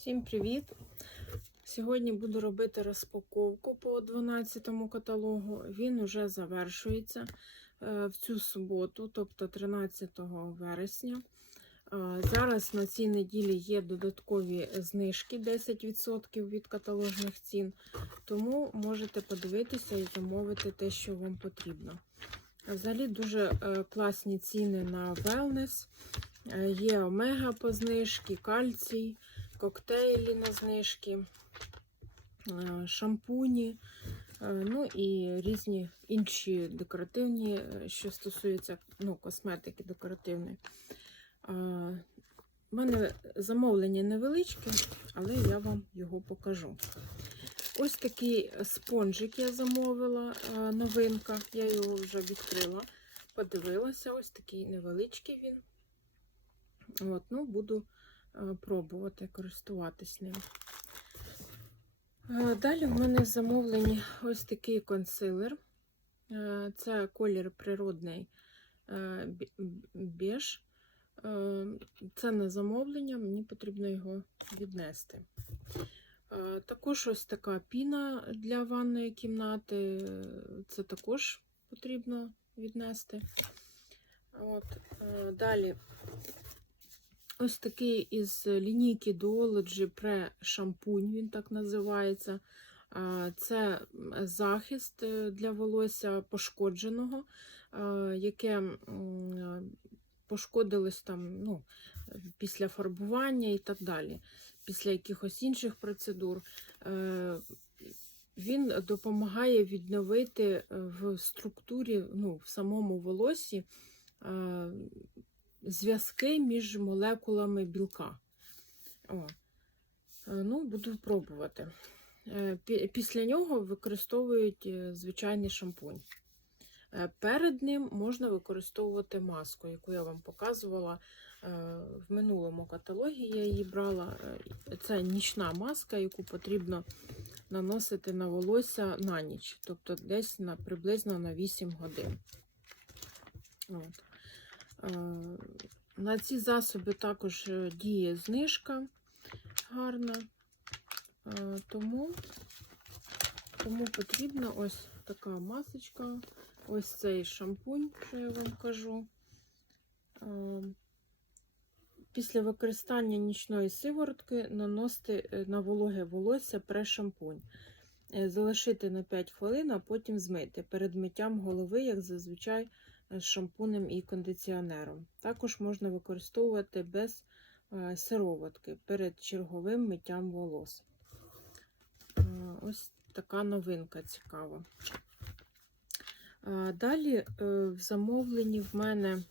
Всім привіт! Сьогодні буду робити розпаковку по 12 каталогу. Він уже завершується е, в цю суботу, тобто 13 вересня. Е, Зараз на цій неділі є додаткові знижки 10% від каталожних цін, тому можете подивитися і замовити те, що вам потрібно. Взагалі дуже е, класні ціни на. Е, Є омега по знижці, кальцій, коктейлі на знижки, е, шампуні, е, ну і різні інші декоративні, е, що стосуються ну, косметики декоративної. У мене замовлення невеличке, але я вам його покажу. Ось такий спонжик я замовила, новинка. Я його вже відкрила, подивилася. Ось такий невеличкий він. От, ну, буду пробувати користуватись ним. Е, Далі в мене замовлені ось такий консилер. Е, Це колір природний е, біж. Е, Це на замовлення, мені потрібно його віднести. Е, Також ось така піна для ванної кімнати. Це також потрібно віднести. От. е, Далі ось такий із лінійки Duology Pre шампунь, він так називається. Це захист е, для волосся пошкодженого, е, яке пошкодилось там ну, після фарбування і так далі, після якихось інших процедур. Е, Він допомагає відновити е, в структурі, ну, в самому волосі е, зв'язки між молекулами білка. О. Е, Ну, буду пробувати. Е, Після нього використовують е, звичайний шампунь. Перед ним можна використовувати маску, яку я вам показувала в минулому каталогі. Я її брала. Це нічна маска, яку потрібно наносити на волосся на ніч, тобто десь на приблизно на 8 годин. От. На ці засоби також е, діє знижка гарна, Е, тому, тому потрібна ось така масочка, ось цей шампунь, що я вам кажу. Е, Після використання нічної сиворотки наносити на вологе волосся прешампунь. Залишити на 5 хвилин, а потім змити перед миттям голови, як зазвичай з шампунем і кондиціонером. Також можна використовувати без е, сироватки перед черговим миттям волос. Е, Ось така новинка цікава. Е, Далі в замовленні в мене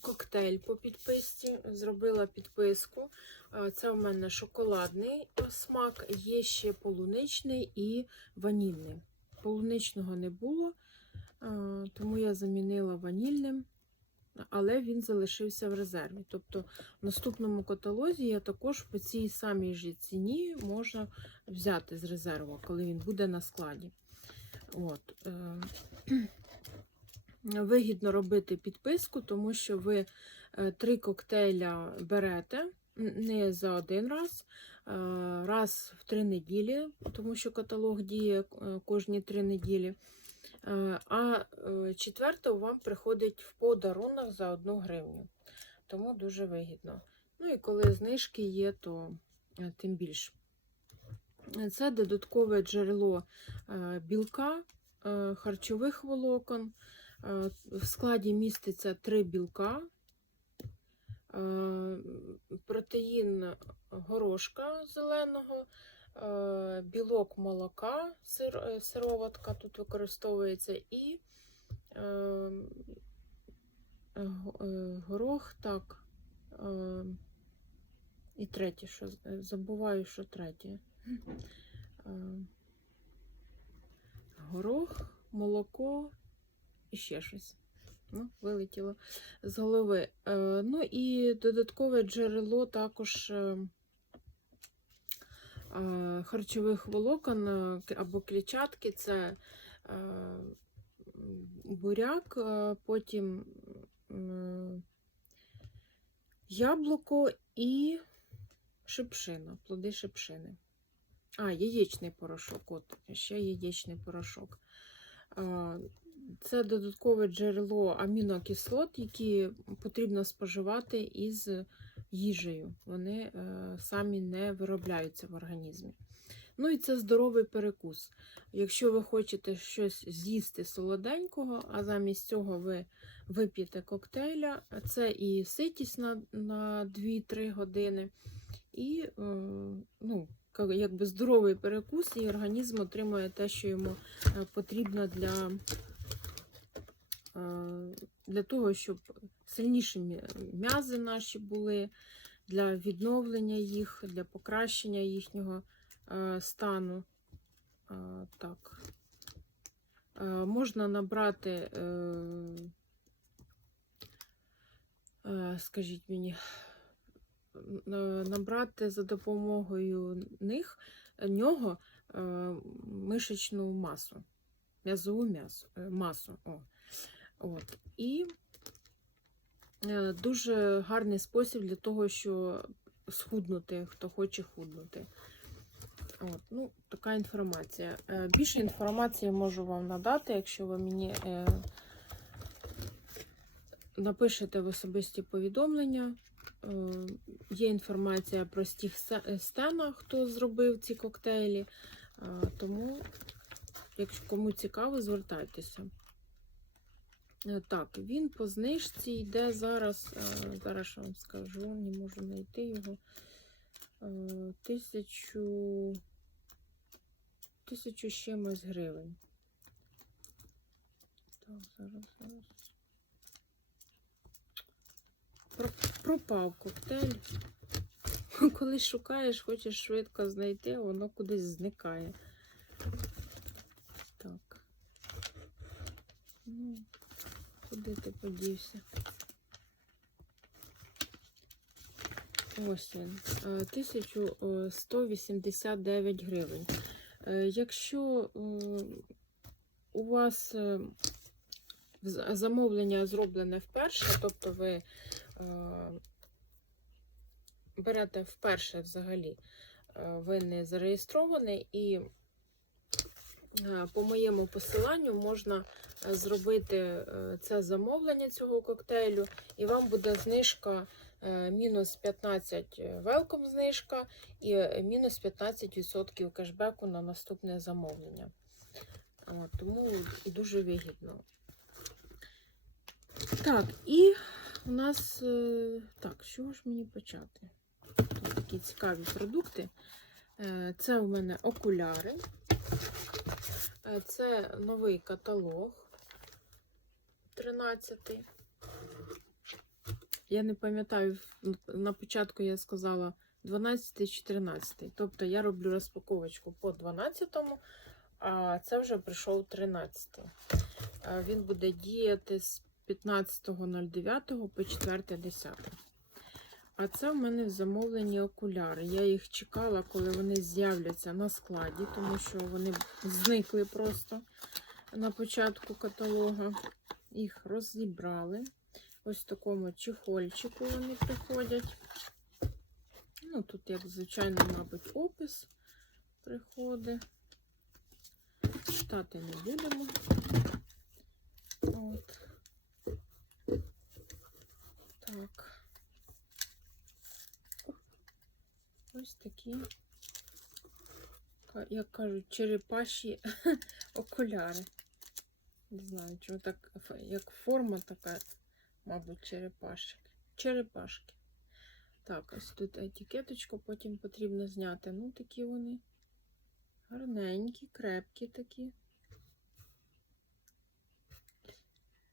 коктейль по підписці. Зробила підписку. Це в мене шоколадний смак, є ще полуничний і ванільний. Полуничного не було, тому я замінила ванільним, але він залишився в резерві. Тобто в наступному каталозі я також по цій самій же ціні можна взяти з резерву, коли він буде на складі. От. е, Вигідно робити підписку, тому що ви е, три коктейля берете не за один раз, е, раз в три неділі, тому що каталог діє кожні три неділі. Е, А е, четвертого вам приходить в подарунок за одну гривню. Тому дуже вигідно. Ну і коли знижки є, то е, тим більше. Це додаткове джерело білка, харчових волокон. В складі міститься три білка, протеїн горошка зеленого, білок молока, сир, е, сироватка тут використовується, і е, е, горох, так. е, І третє, що е, забуваю, що третє. Е, Горох, молоко і ще щось. Ну, вилетіло з голови. Е, ну і додаткове джерело також е, е, харчових волокон е, або клітчатки це е, буряк, е, потім е, яблуко і шипшина, плоди шипшини. А, яєчний порошок. От, ще яєчний порошок. Це додаткове джерело амінокислот, які потрібно споживати із їжею. Вони е, самі не виробляються в організмі. Ну і це здоровий перекус. Якщо ви хочете щось з'їсти солоденького, а замість цього ви вип'єте коктейля, це і ситість на, на 2-3 години, і е, ну, якби здоровий перекус, і організм отримує те, що йому е, потрібно для, для того, щоб сильніші м'язи наші були, для відновлення їх, для покращення їхнього е, стану. Е, Так. Е, Можна набрати, е, е, скажіть мені, набрати за допомогою них, нього е, мишечну масу, м'язову е, масу. О. От. І е, дуже гарний спосіб для того, щоб схуднути, хто хоче худнути. От, ну, така інформація. Е, Більше інформації можу вам надати, якщо ви мені е, напишете в особисті повідомлення. Е, є інформація про е, Стена, хто зробив ці коктейлі. Е, тому, якщо кому цікаво, звертайтеся. Е, Так, він по знижці йде зараз. е, Зараз я вам скажу, не можу знайти його. Е, Тисячу. Тисячу чимось гривень. Так, зараз, зараз. Пропав коктейль. Коли шукаєш, хочеш швидко знайти, воно кудись зникає. Так. Ну, куди ти подівся? Ось він. е, 1189 гривень. Е, Якщо е, у вас е, замовлення зроблене вперше, тобто ви е, берете вперше взагалі, е, ви не зареєстрований, і е, по моєму посиланню можна е, зробити е, це замовлення цього коктейлю, і вам буде знижка е, мінус 15 велком знижка і е, мінус 15% кешбеку на наступне замовлення. От, тому дуже вигідно. Так, і у нас е, так, чого ж мені почати? Тут такі цікаві продукти. Е, Це у мене окуляри. Е, Це новий каталог 13. Я не пам'ятаю, на початку я сказала 12 14. Тобто я роблю розпаковочку по 12, а це вже прийшов 13. Е, Він буде діяти з 15.09 по 4.10. А це в мене замовлені окуляри. Я їх чекала, коли вони з'являться на складі, тому що вони зникли просто на початку каталога. Їх розібрали. Ось в такому чехольчику вони приходять. Ну, тут, як звичайно, мабуть, опис приходить. Читати не будемо. От. Так. Ось такі, як кажуть, черепаші окуляри. Не знаю, чому так, як форма така, мабуть, черепашки. Черепашки. Так, ось тут етикеточку потім потрібно зняти. Ну, такі вони гарненькі, крепкі такі.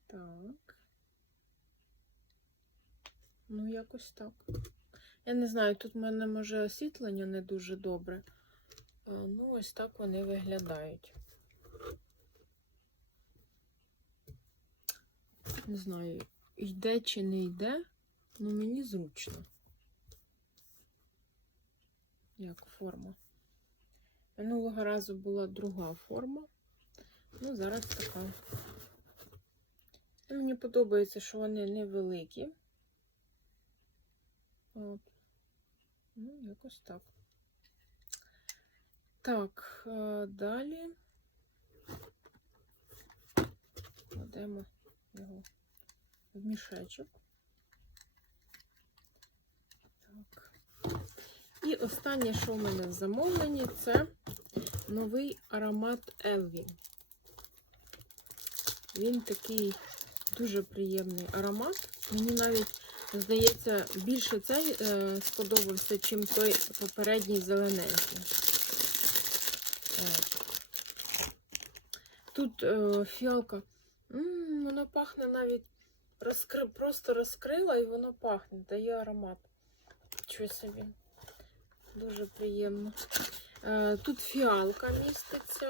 Так. Ну, якось так. Я не знаю, тут в мене може освітлення не дуже добре. А, Ну, ось так вони виглядають. Не знаю, йде чи не йде, але мені зручно. Як форма. Минулого разу була друга форма. Ну, зараз така. Ну, Мені подобається, що вони невеликі. От. Ну, якось так. Так, е, далі кладемо його в мішечок. Так. І останнє, що в мене в замовленні, це новий аромат Елві. Він такий дуже приємний аромат. Мені навіть, здається, більше цей е, сподобався, чим той попередній зелененький. От. Тут е, фіалка. М, воно пахне навіть розкри... просто розкрила і воно пахне, дає аромат. Чого собі. Дуже приємно. Е, Тут фіалка міститься,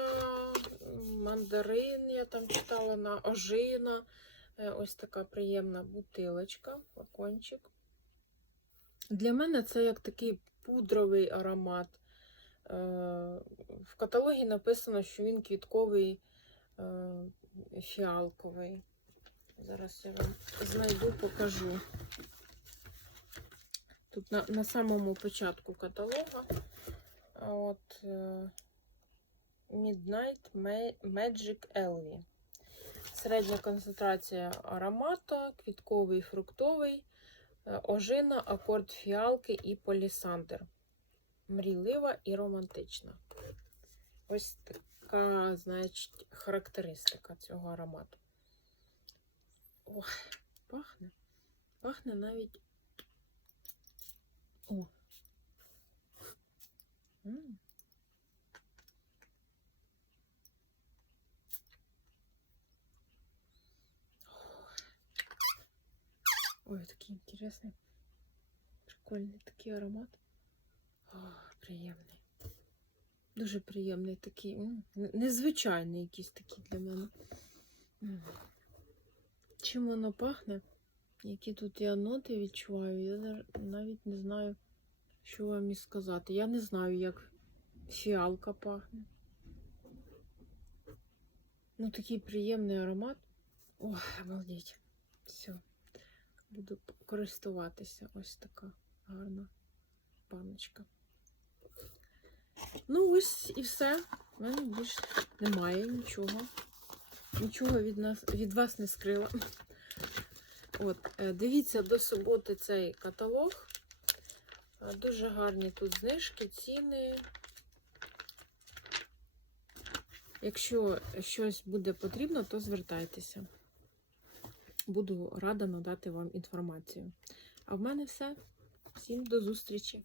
мандарин, я там читала на ожина. Е, Ось така приємна бутилочка, флакончик. Для мене це як такий пудровий аромат. Е, В каталогі написано, що він квітковий е, фіалковий. Зараз я вам знайду, покажу. Тут на, на самому початку каталога. От Midnight Magic Elvi. Середня концентрація аромату, квітковий, фруктовий, е, ожина, акорд фіалки і полісандр. Мрійлива і романтична. Ось така, значить, характеристика цього аромату. Ох, пахне. Пахне навіть. О. М. Ой, такий інтересний. Прикольний такий аромат. О, приємний. Дуже приємний такий. Незвичайний якийсь такий для мене. Чим воно пахне? Які тут я ноти відчуваю, я навіть не знаю, що вам і сказати. Я не знаю, як фіалка пахне. Ну, такий приємний аромат. Ой, обалдеть. Все. Буду користуватися. Ось така гарна баночка. Ну, ось і все. У мене більше немає нічого. Нічого від нас від вас не скрила. От, е, дивіться до суботи цей каталог. Е, Дуже гарні тут знижки, ціни. Якщо щось буде потрібно, то звертайтеся. Буду рада надати вам інформацію. А в мене все. Всім до зустрічі!